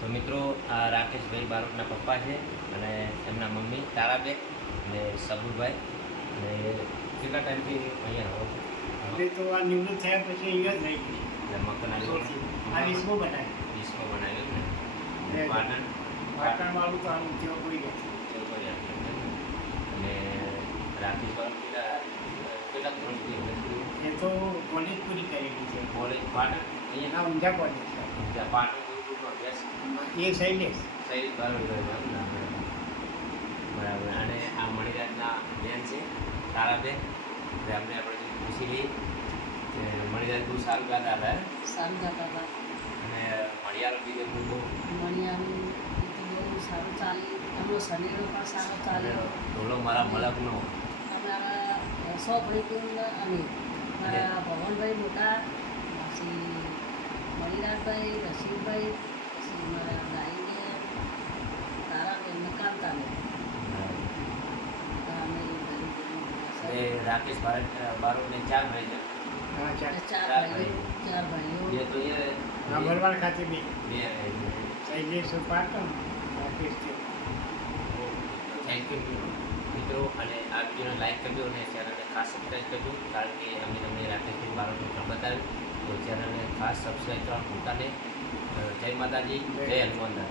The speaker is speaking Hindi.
तो मित्रों आ राकेश भाई बारोटना पप्पा है एम मम्मी ताराबेन ने सबूर भाई ने कितना टाइम थी अँ हो तो आ निवृत्त थे पे अँ मकान आ ईस्मो बना ईस्मो बना पाटण वालू तो आम जो कोई राकेश ये तो कॉलेज पूरी करेगी कॉलेज पाटण अँ ऊंझा कॉलेज ऊंझा पाटण ये शैली शैली बराबर बराबर બરાબર અને આ મણિરાજના ધ્યાન છે તારાબે જે આપણે આપણે જે પૂછી લઈ કે મણિરાજ બહુ સારું ગાતા હતા સારું ગાતા હતા અને મણિયારો બીજે બહુ મણિયારો બહુ સારું ચાલી તમારો શરીર પણ સારો ચાલે ઢોલો મારા મલકનો તમારા સો પ્રતિકૂળ અને મારા ભવનભાઈ મોટા પછી મણિરાજભાઈ રસિકભાઈ राकेश भारत बारो ने चार भाई चार चार भाई चार भाई ये तो ये हां भरवार खाते भी ये सही से पाठ राकेश जी थैंक यू મિત્રો અને આ વિડીયો લાઇક કરજો અને ચેનલને ખાસ સબસ્ક્રાઇબ કરજો કારણ કે અમે તમને રાખે છે મારો બતાવ્યું તો ચેનલને ખાસ સબસ્ક્રાઇબ કરવા ભૂલતા નહીં ใช้มาตาจิ้งเทียนคนเลย